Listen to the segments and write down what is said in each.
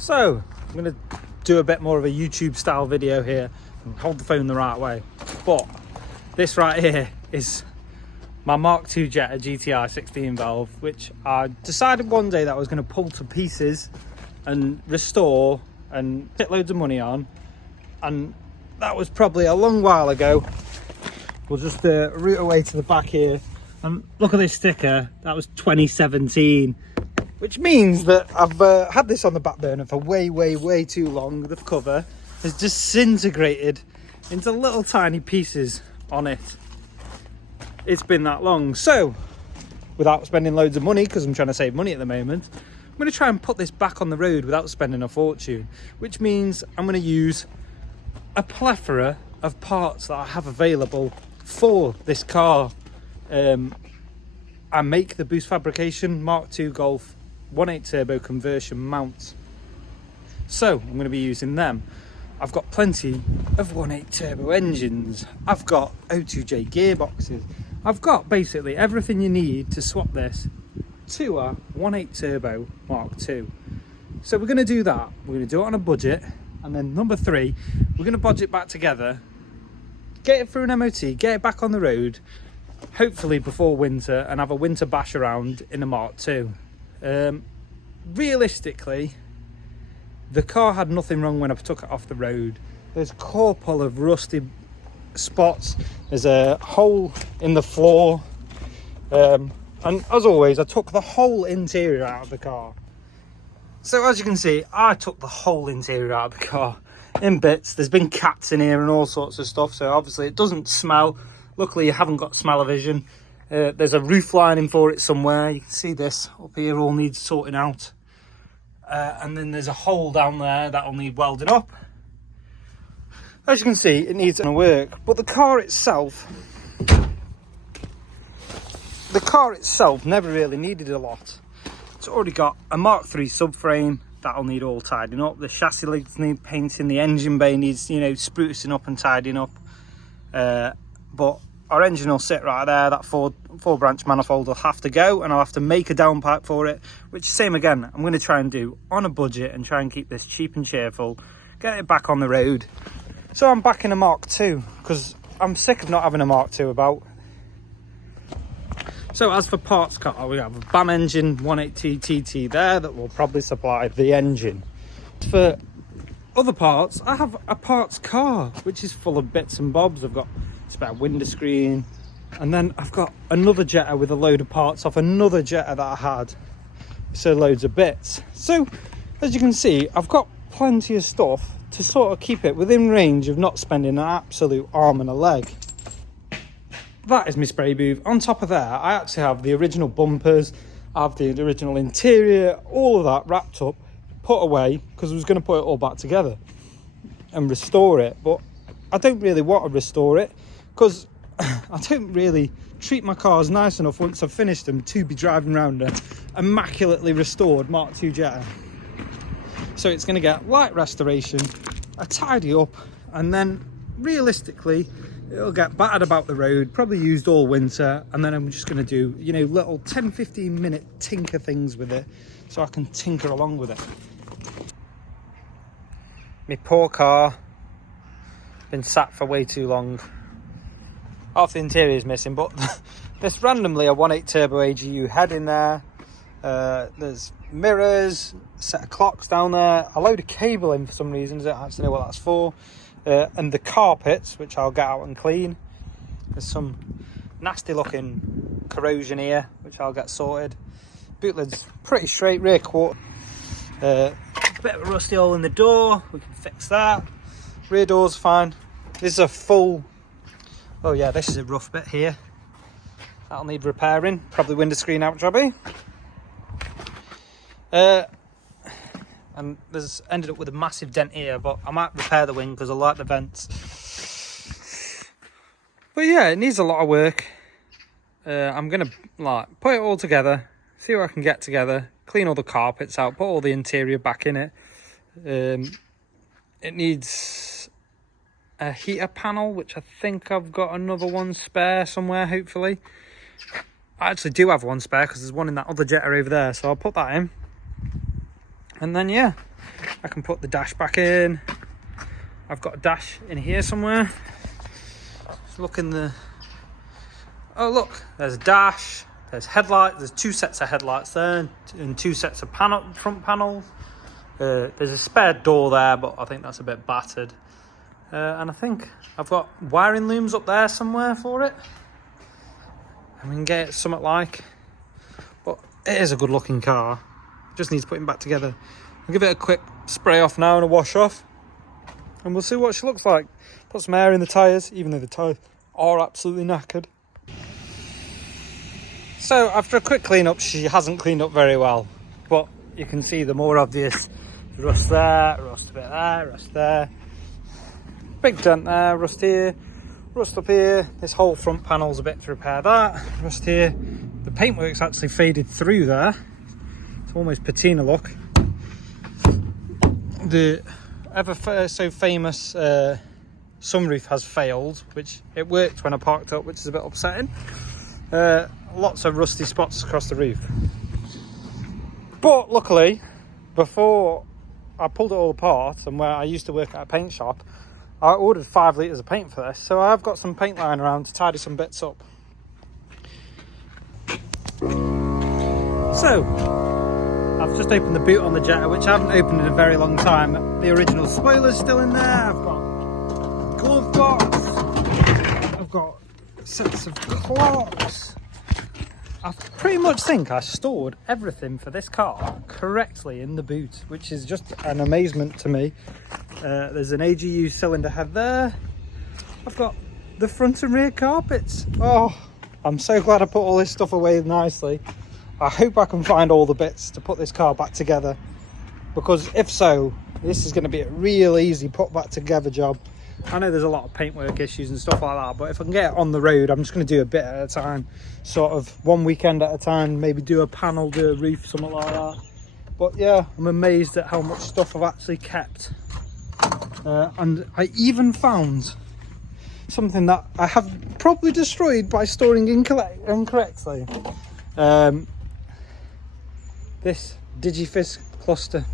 So I'm going to do a bit more of a YouTube style video here and hold the phone the right way. But this right here is my Mk2 Jetta GTI 16 valve, which I decided one day that I was going to pull to pieces and restore and put loads of money on. And that was probably a long while ago. We'll just route away to the back here. And look at this sticker, that was 2017. Which means that I've had this on the back burner for way too long. The cover has disintegrated into little tiny pieces on it. It's been that long. So, without spending loads of money, because I'm trying to save money at the moment, I'm going to try and put this back on the road without spending a fortune. Which means I'm going to use a plethora of parts that I have available for this car. I make the Boost Fabrication Mk2 Golf 1.8 turbo conversion mounts, so I'm going to be using them. I've got plenty of 1.8 turbo engines, I've got O2J gearboxes, I've got basically everything you need to swap this to a 1.8 turbo Mark II. So we're going to do that, we're going to do it on a budget, and then number 3, we're going to budget back together, get it through an MOT, get it back on the road, hopefully before winter, and have a winter bash around in a Mark II. Realistically, the car had nothing wrong when I took it off the road. There's a couple of rusty spots, there's a hole in the floor, and as always I took the whole interior out of the car. So as you can see, I took the whole interior out of the car in bits. There's been cats in here and all sorts of stuff, so obviously it doesn't smell. Luckily you haven't got smell-o-vision. There's a roof lining for it somewhere. You can see this up here all needs sorting out. And then there's a hole down there that'll need welding up. As you can see, it needs to work. But the car itself never really needed a lot. It's already got a Mark III subframe that'll need all tidying up. The chassis legs need painting. The engine bay needs, sprucing up and tidying up. But our engine will sit right there. That four branch manifold will have to go, and I'll have to make a downpipe for it, which same again I'm going to try and do on a budget and try and keep this cheap and cheerful, get it back on the road. So I'm back in a Mark II because I'm sick of not having a Mark II about. So as for parts car, we have a BAM engine 180 TT there that will probably supply the engine. For other parts, I have a parts car which is full of bits and bobs. I've got spare window screen, and then I've got another Jetta with a load of parts off another Jetta that I had, so loads of bits. So as you can see, I've got plenty of stuff to sort of keep it within range of not spending an absolute arm and a leg. That is my spray booth. On top of there, I actually have the original bumpers, I have the original interior, all of that wrapped up, put away, because I was going to put it all back together and restore it. But I don't really want to restore it because I don't really treat my cars nice enough once I've finished them to be driving around an immaculately restored Mark II Jetta. So it's going to get light restoration, a tidy up, and then realistically it'll get battered about the road, probably used all winter, and then I'm just going to do, little 10-15 minute tinker things with it so I can tinker along with it. My poor car, been sat for way too long. Half the interior is missing, but there's randomly a 1.8 turbo AGU head in there. There's mirrors, a set of clocks down there, a load of cable in for some reason. I don't actually know what that's for. And the carpets, which I'll get out and clean. There's some nasty looking corrosion here, which I'll get sorted. Boot lid's pretty straight, rear quarter. Bit of a rusty hole in the door, we can fix that. Rear door's fine. This is a full, oh yeah, this is a rough bit here. That'll need repairing, probably window screen out jobby. And there's ended up with a massive dent here, but I might repair the wing because I like the vents. But yeah, it needs a lot of work. I'm gonna put it all together, see what I can get together, clean all the carpets out, put all the interior back in it. It needs a heater panel, which I think I've got another one spare somewhere, hopefully. I actually do have one spare because there's one in that other Jetta over there, so I'll put that in. And then yeah, I can put the dash back in. I've got a dash in here somewhere. Just look in the... Oh look, there's a dash, there's headlights, there's 2 sets of headlights there and 2 sets of front panels. There's a spare door there, but I think that's a bit battered. And I think I've got wiring looms up there somewhere for it. I mean, get it something like. But it is a good looking car. Just needs putting back together. I'll give it a quick spray off now and a wash off. And we'll see what she looks like. Put some air in the tyres, even though the tyres are absolutely knackered. So after a quick clean up, she hasn't cleaned up very well. But you can see the more obvious rust there, rust a bit there, rust there. Big dent there, rust here, rust up here. This whole front panel's a bit to repair that. Rust here. The paintwork's actually faded through there. It's almost patina look. The ever so famous sunroof has failed, which it worked when I parked up, which is a bit upsetting. Lots of rusty spots across the roof. But luckily, before I pulled it all apart, and where I used to work at a paint shop, I ordered 5 litres of paint for this, so I've got some paint lying around to tidy some bits up. So, I've just opened the boot on the Jetta, which I haven't opened in a very long time. The original spoiler's still in there. I've got a glove box. I've got sets of clocks. I pretty much think I stored everything for this car correctly in the boot, which is just an amazement to me. There's an AGU cylinder head there. I've got the front and rear carpets. Oh, I'm so glad I put all this stuff away nicely. I hope I can find all the bits to put this car back together, because if so, this is going to be a real easy put back together job. I know there's a lot of paintwork issues and stuff like that, but if I can get it on the road, I'm just going to do a bit at a time, sort of one weekend at a time, maybe do a panel, do a roof, something like that. But yeah, I'm amazed at how much stuff I've actually kept. And I even found something that I have probably destroyed by storing incorrectly. This Digifizz cluster,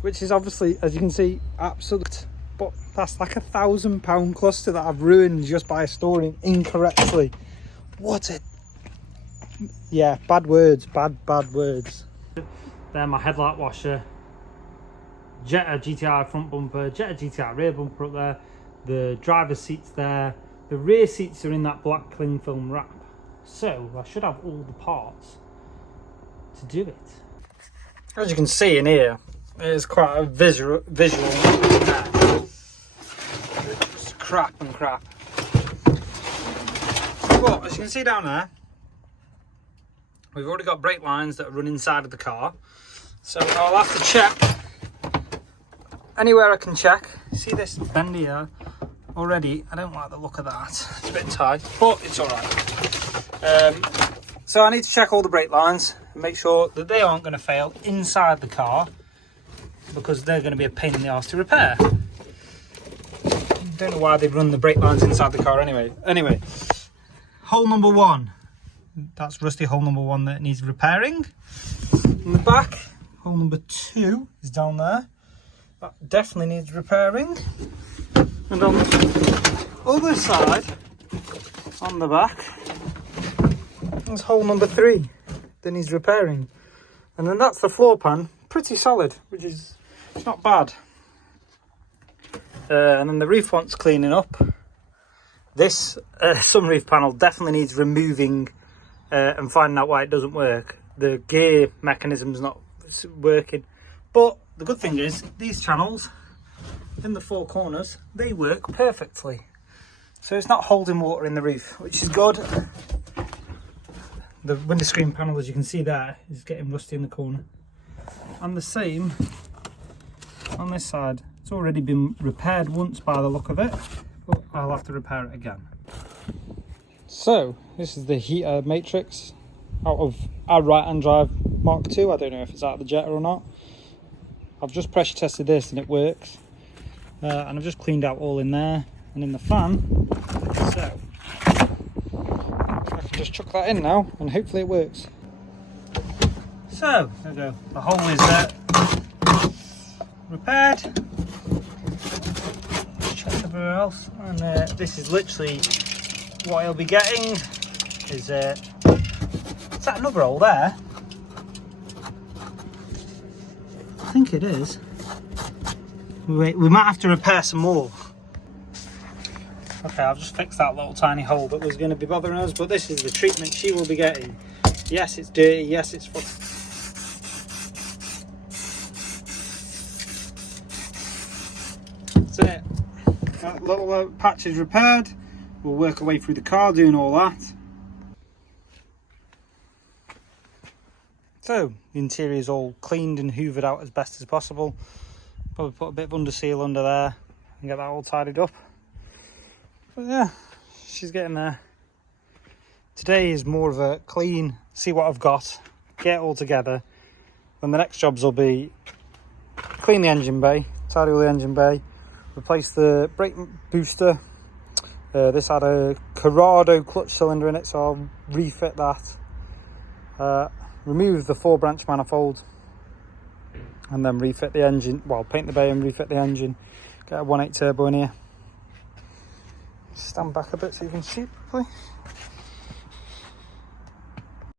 which is obviously, as you can see, absolute. But that's like £1,000 cluster that I've ruined just by storing incorrectly. What a... Yeah, bad words, bad words. There, my headlight washer, Jetta GTI front bumper, Jetta GTI rear bumper up there, the driver's seats there, the rear seats are in that black cling film wrap. So I should have all the parts to do it. As you can see in here, it's quite a visual. It's crap and crap. But as you can see down there, we've already got brake lines that run inside of the car. So I'll have to check anywhere I can check. See this bend here already? I don't like the look of that. It's a bit tight, but it's all right. So I need to check all the brake lines and make sure that they aren't going to fail inside the car, because they're going to be a pain in the arse to repair. Don't know why they run the brake lines inside the car anyway. Anyway, hole number 1. That's rusty hole number 1 that needs repairing. In the back, hole number 2 is down there. That definitely needs repairing. And on the other side, on the back, there's hole number 3 that needs repairing. And then that's the floor pan, pretty solid, which is not bad. And then the roof wants cleaning up. This sunroof panel definitely needs removing and finding out why it doesn't work. The gear mechanism's not working. But the good thing is, these channels in the 4 corners, they work perfectly. So it's not holding water in the roof, which is good. The windscreen panel, as you can see there, is getting rusty in the corner. And the same on this side. It's already been repaired once by the look of it, but I'll have to repair it again. So this is the heater matrix out of our right-hand drive Mk2. I don't know if it's out of the Jetta or not. I've just pressure tested this and it works. And I've just cleaned out all in there and in the fan. So I can just chuck that in now and hopefully it works. So there we go. The hole is repaired. Check everywhere else. And this is literally what he'll be getting. Is that another hole there? I think it is. We might have to repair some more. Okay, I've just fixed that little tiny hole that was going to be bothering us, but this is the treatment she will be getting. Yes, it's dirty. Yes, it's full. That's it. That little patch is repaired. We'll work our way through the car doing all that. So, the interior is all cleaned and hoovered out as best as possible. Probably put a bit of under seal under there and get that all tidied up. But yeah, she's getting there. Today is more of a clean, see what I've got, get it all together. Then the next jobs will be clean the engine bay, tidy all the engine bay, replace the brake booster. This had a Corrado clutch cylinder in it, so I'll refit that. Remove the 4-branch manifold and then refit the engine, well, paint the bay and refit the engine. Get a 1.8 turbo in here. Stand back a bit so you can see it properly.